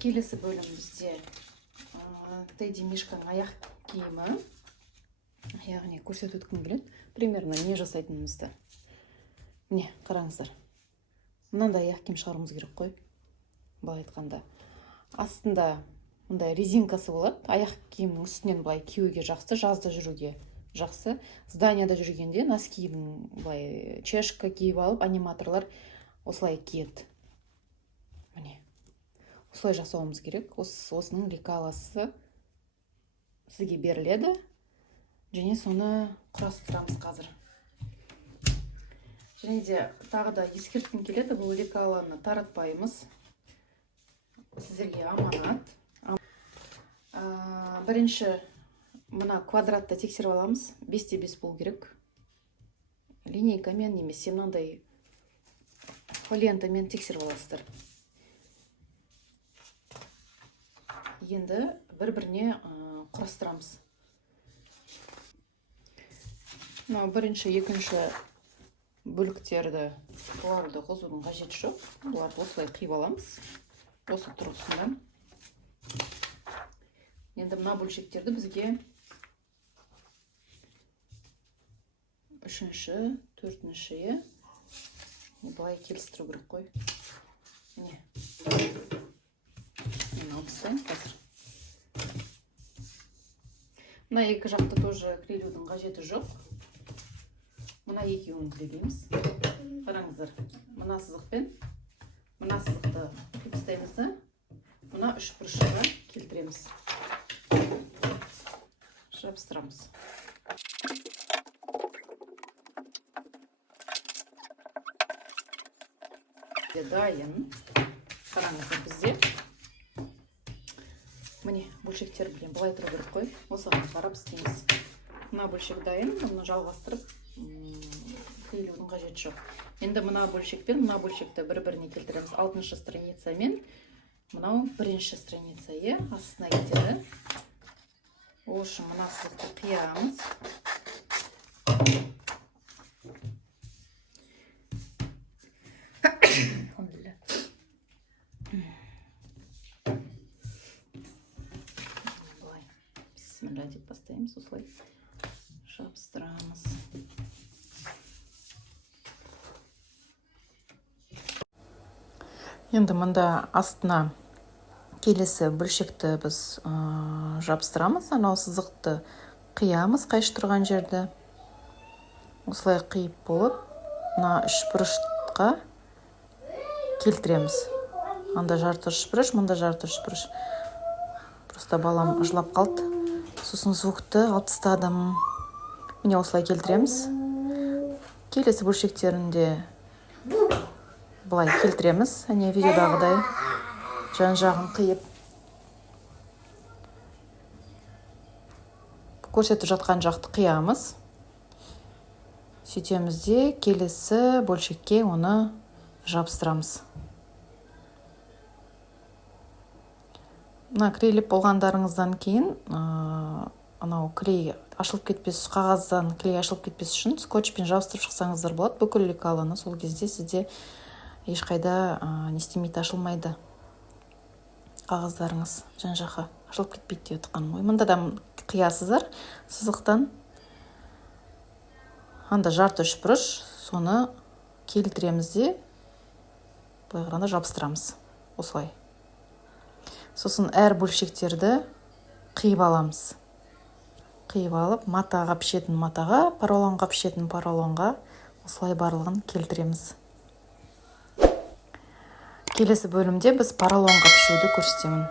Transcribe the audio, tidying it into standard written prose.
Келесі бөлім бізде Тедди Мишканың аяқ киімі. Яғни көрсетіп өткім келеді. Примерно не жасайтынымызды. Міне, қараңыздар. Мынандай аяқ киім шығаруымыз керек қой. Былай айтқанда. Астында мындай резинкасы болады. Аяқ киімнің үстінен былай киюге жақсы, жазда жүруге жақсы. Зданияда жүргенде носкидің былай чешка киіп алып, аниматорлар осылай киеді. Міне. Осылай жасауымыз керек. Осының лекаласы сізге беріледі. Және соны құрастырамыз қазір. Және де тағы да ескерткім келеді, бұл лекаланы таратпаймыз. Сіздерге аманат. Бірінші мына квадратта тексеріп аламыз. 5-5 болу керек. Линейкамен немесе мынандай лентамен тексеріп аласыздар. Енді бір-біріне құрастырамыз. Бірінші, екінші бөліктерді бұларды қосудың қажеті жоқ. Бұларды осылай қиып аламыз. Осы тұрғысында. Енді мына бөлшектерді бізге үшінші, төртіншіге былай келістіру керек қой. Міне. Мен алып тастайын қазір. Мына екі жақты тоже крилюдің қажеті жоқ. Мына екеуін тілегейміз. Қараңыздар, мына сызықпен мына сызықты қиып тастаймыз да, мына үш бұрышқа келтіреміз. Жабыстырамыз. Дайын. Қараңыздар, бізде міне бөлшектер білен былай тұру керек қой. Осыған қарап істейміз. Мына бөлшек дайын, оны жалғастырып қиылудың қажеті жоқ. Енді мына бөлшекпен мына бөлшекті бір-біріне келтіреміз. 6-шы страницамен мынау 1-ші страница, астына кетеді. Ол үшін мына сызықты қиямыз. Бисмилля деп бастаймыз, осылай жабыстырамыз. Енді мында астына келесі бөлшекті біз жабыстырамыз. Анау сызықты қиямыз қайшы тұрған жерді. Осылай қиып болып, мына үш бұрышқа келтіреміз. Анда жарты үш бұрыш, мұнда жарты үш бұрыш. Просто балам жылап қалды. Сосын звукты алып тастадым. Міне осылай келтіреміз. Келесі бөлшектерінде былай келтіреміз. Әне видеодағыдай жан-жағын қиып. Көрсетіп жатқан жақты қиямыз. Сөйтеміз де келесі бөлшекке оны жабыстырамыз. Мына клейлеп болғандарыңыздан кейін, анау клей ашылып кетпес, қағаздан клей ашылып кетпес үшін скотчпен жабыстырып шықсаңыздар болады. Бүкіл лекаланы сол кезде сізде ешқайда не істемейді, ашылмайды. Қағаздарыңыз жан-жаққа ашылып кетпейді деп отқаным ғой. Мында да қиясыздар сызықтан. Анда жарты үш бұрыш, соны келтіреміз де былай қарағанда жабыстырамыз. Осылай. Сосын әр бөлшектерді қиып аламыз. Қиып алып, матаға пішетін матаға, поролонға пішетін поролонға осылай барлығын келтіреміз. Келесі бөлімде біз поролонға пішуді көрсетемін.